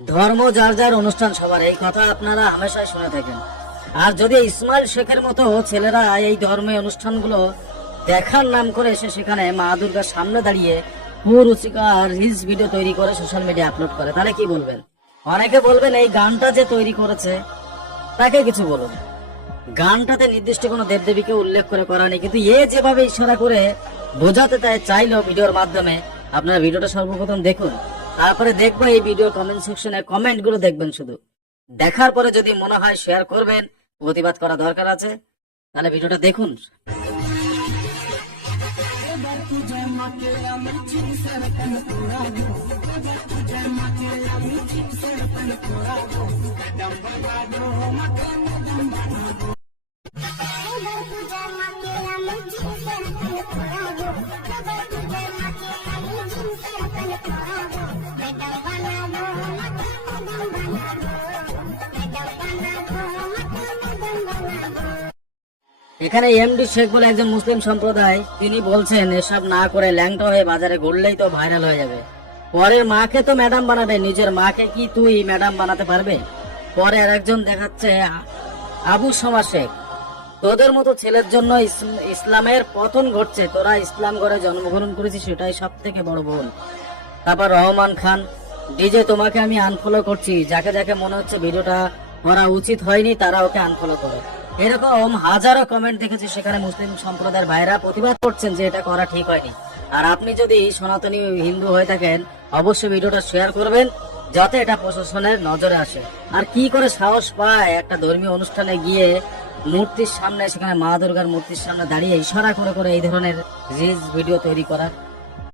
ধর্ম যার যার অনুষ্ঠান সবার, এই কথা আপনারা হামেশাই শুনে থাকেন। আর যদি ইসমাইল শেখের মতো ছেলেরা এই ধর্মীয় অনুষ্ঠানগুলো দেখার নাম করে এসে সেখানে মা দুর্গার সামনে দাঁড়িয়ে কুরুচিকর রিলস ভিডিও তৈরি করে সোশ্যাল মিডিয়া আপলোড করে, তাহলে কি বলবেন? অনেকে বলবেন এই গানটা যে তৈরি করেছে তাকে কিছু বলুন। গানটাতে নির্দিষ্ট কোনো দেবদেবীকে উল্লেখ করে করা নেই, কিন্তু এ যেভাবে ইশারা করে বোঝাতে চাইলো ভিডিওর মাধ্যমে, আপনারা ভিডিওটা সর্বপ্রথম দেখুন, তারপরে দেখবো এই ভিডিও কমেন্ট সেকশনে কমেন্ট গুলো দেখবেন। শুধু দেখার পরে যদি মনে হয় শেয়ার করবেন, প্রতিবাদ করা দরকার আছে, তাহলে ভিডিওটা দেখুন। এখানে এমডি শেখ বলে একজন মুসলিম সম্প্রদায়, তিনি বলছেন এসব না করে ল্যাংটা হয়ে বাজারে ঘুরলেই তো ভাইরাল হয়ে যাবে। পরের মাকে তো ম্যাডাম বানাবে, নিজের মাকে কি তুই ম্যাডাম বানাতে পারবে? পরে আর একজন দেখাচ্ছে আবু সমা শেখ, তোদের মতো ছেলের জন্য ইসলামের পতন ঘটছে, তোরা ইসলাম ঘরে জন্মগ্রহণ করেছিস, সেটাই সব থেকে বড় ভুল। তারপর রহমান খান, ডিজে তোমাকে আমি আনফলো করছি, যাকে যাকে মনে হচ্ছে ভিডিওটা করা উচিত হয়নি তারা ওকে আনফলো করে। এরকম হাজারো কমেন্ট দেখেছি, সেখানে মুসলিম সম্প্রদায়ের ভাইরা প্রতিবাদ করছেন যে এটা করা ঠিক হয়নি। আর আপনি যদি সনাতনী হিন্দু হয়ে থাকেন, অবশ্যই ভিডিওটা শেয়ার করবেন যাতে এটা প্রশাসনের নজরে আসে। আর কি করে সাহস পায় একটা ধর্মীয় অনুষ্ঠানে গিয়ে মূর্তির সামনে, সেখানে মা দুর্গার মূর্তির সামনে দাঁড়িয়ে ইশারা করে করে এই ধরনের রিলস ভিডিও তৈরি করার?